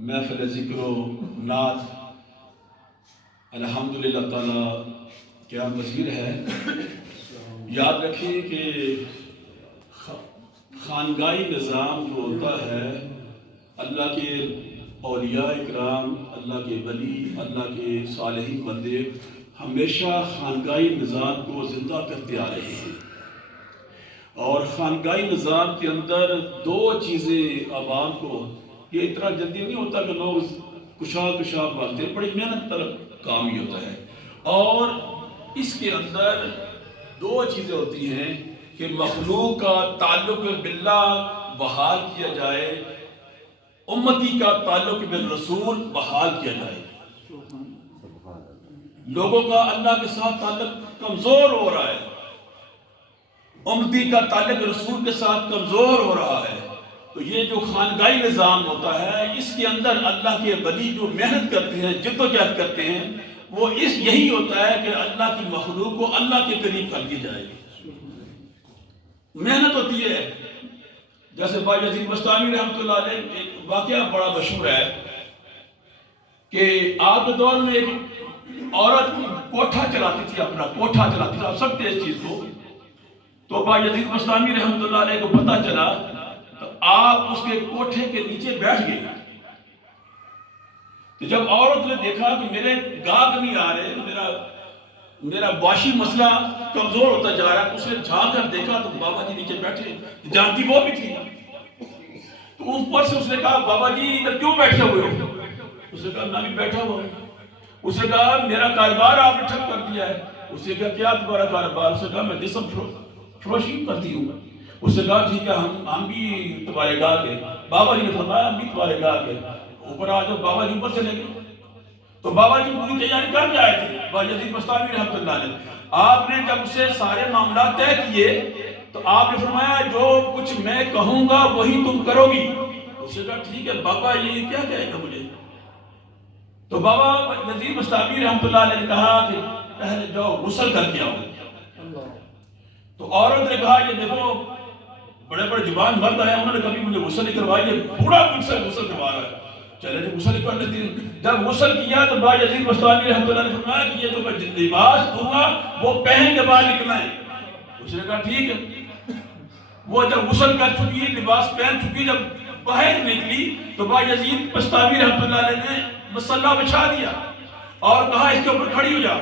محفل ذکر و نعت الحمدللہ تعالیٰ کیا پذیر ہے۔ یاد رکھیں کہ خانگاہی نظام جو ہوتا ہے، اللہ کے اولیاء اکرام، اللہ کے ولی، اللہ کے صالحین بندے ہمیشہ خانگاہی نظام کو زندہ کرتے آ رہے ہیں، اور خانگاہی نظام کے اندر دو چیزیں عوام کو، یہ اتنا جلدی نہیں ہوتا کہ لوگ کشا بھاگتے ہیں، بڑی محنت طلب کام ہی ہوتا ہے، اور اس کے اندر دو چیزیں ہوتی ہیں کہ مخلوق کا تعلق باللہ بحال کیا جائے، امتی کا تعلق بالرسول بحال کیا جائے۔ لوگوں کا اللہ کے ساتھ تعلق کمزور ہو رہا ہے، امتی کا تعلق رسول کے ساتھ کمزور ہو رہا ہے، تو یہ جو خانگاہی نظام ہوتا ہے، اس کے اندر اللہ کے ولی جو محنت کرتے ہیں، جد و جہد کرتے ہیں، وہ یہی ہوتا ہے کہ اللہ کی مخلوق کو اللہ کے قریب کر دی جائے۔ محنت ہوتی ہے، جیسے بایزید بستامی رحمۃ اللہ علیہ ایک واقعہ بڑا مشہور ہے کہ آپ کے دور میں ایک عورت کوٹھا چلاتی تھی، اپنا کوٹھا چلاتی تھی، آپ سب اس چیز کو، تو بایزید بستامی رحمۃ اللہ علیہ کو پتہ چلا، تو آپ اس کے کوٹھے کے نیچے بیٹھ گئے۔ تو جب عورت نے دیکھا کہ میرے گاہک نہیں آ رہے، میرا معاشی مسئلہ کمزور ہوتا جا رہا ہے، اس نے جھانک کر دیکھا تو بابا جی نیچے بیٹھے، جانتی وہ بھی تھی، تو اوپر سے اس نے کہا بابا جی ادھر کیوں بیٹھے ہوئے ہو؟ اس نے کہا میں بھی بیٹھا ہوا ہوں۔ اس نے کہا میرا کاروبار آپ نے ٹھپ کر دیا ہے۔ اس نے کہا کیا تمہارا کاروبار؟ اس نے کہا میں جسم فروشی کرتی ہوں۔ اس نے کہا ٹھیک ہے ہم بھی تمہارے گاہک ہیں۔ بابا جی نے فرمایا ہم بھی تمہارے گاہک ہیں، اوپر آ جاؤ۔ بابا جی اوپر چلے گئے، تو بابا جی پوری تیاری کر کے آئے تھے، بایزید بستامی رحمۃ اللہ علیہ۔ آپ نے جب اسے سارے معاملات طے کیے تو آپ نے فرمایا جو کچھ میں کہوں گا وہی تم کرو گی۔ اس نے کہا ٹھیک ہے بابا یہ کیا کہے گا مجھے؟ تو بابا بایزید بستامی رحمۃ اللہ علیہ نے کہا کہ پہلے جاؤ غسل کر کے آؤ۔ تو عورت نے کہا یہ دیکھو بڑے بڑے جوان مرد ہیں، انہوں نے کبھی مجھے غسل نہیں کروایا، یہ بوڑھا مجھ سے غسل کروا رہا ہے، چلے جو غسل کر لیتی ہیں۔ جب غسل کیا تو بایزید بستامی رحمۃ اللہ نے فرمایا کہ یہ جو میں لباس دوں گا وہ پہن کے باہر نکلنا ہے۔ اس نے کہا ٹھیک ہے۔ وہ جب غسل کر چکی، لباس پہن چکی، جب باہر نکلی تو بایزید بستامی رحمۃ اللہ علیہ نے مصلی بچھا دیا اور کہا اس کے اوپر کھڑی ہو جا۔